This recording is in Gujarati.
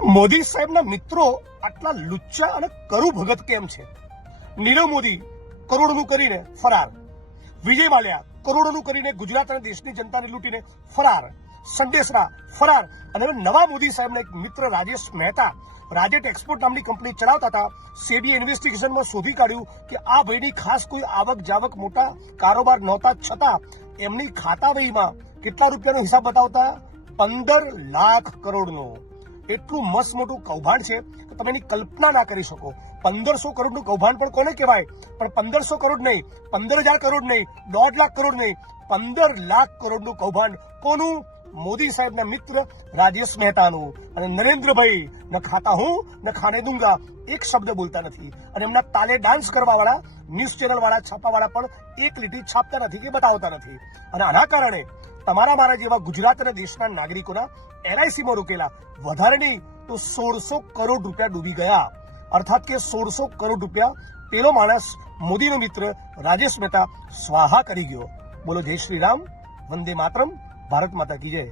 મોદી સાહેબના મિત્રો આટલા લુચ્ચા અને કરું ભગત કેમ છે? નીરવ મોદી કરોડોનું કરીને ફરાર, વિજય માલ્યા કરોડોનું કરીને ગુજરાત અને દેશની જનતાને લૂંટીને ફરાર, સંદેશરા ફરાર, અને હવે નવા મોદી સાહેબના એક મિત્ર રાજેશ મહેતા રાજેટ એક્સપોર્ટ નામની કંપની ચલાવતા હતા. સેબીએ ઇન્વેસ્ટિગેશનમાં શોધી કાઢ્યું કે આ ભાઈની ખાસ કોઈ આવક જાવક મોટા કારોબાર નહોતા, છતાં એમની ખાતાવહીમાં કેટલા રૂપિયાનો હિસાબ બતાવતા? 15 લાખ કરોડનો. એટલું મસ્ત મોટું કૌભાંડ છે કે તમે એની કલ્પના ના કરી શકો. 1500 કરોડનું કૌભાંડ પણ કોને કહેવાય? પણ 1500 કરોડ નહીં, 15,000 કરોડ નહીં, 1.5 લાખ કરોડ નહીં, 15 લાખ કરોડનું કૌભાંડ. કોનું? મોદી સાહેબના મિત્ર રાજેશ મહેતાનું. અને નરેન્દ્રભાઈ ન ખાતા હું ન ખાને દૂંગા એક શબ્દ બોલતા નથી, અને એમના તાલે ડાન્સ કરવા વાળા ન્યૂઝ ચેનલ વાળા છાપા વાળા પણ એક લીટી છાપતા નથી કે બતાવતા નથી. અને આના કારણે તમારા મારા જેવા ગુજરાત અને દેશના નાગરિકોના LICમાં રોકેલા વધારે નહીં તો 1600 કરોડ રૂપિયા ડૂબી ગયા. અર્થાત કે 1600 કરોડ રૂપિયા પેલો માણસ મોદીનો મિત્ર રાજેશ મહેતા સ્વાહા કરી ગયો. બોલો જય શ્રી રામ, વંદે માતરમ, ભારત માતા કી જય.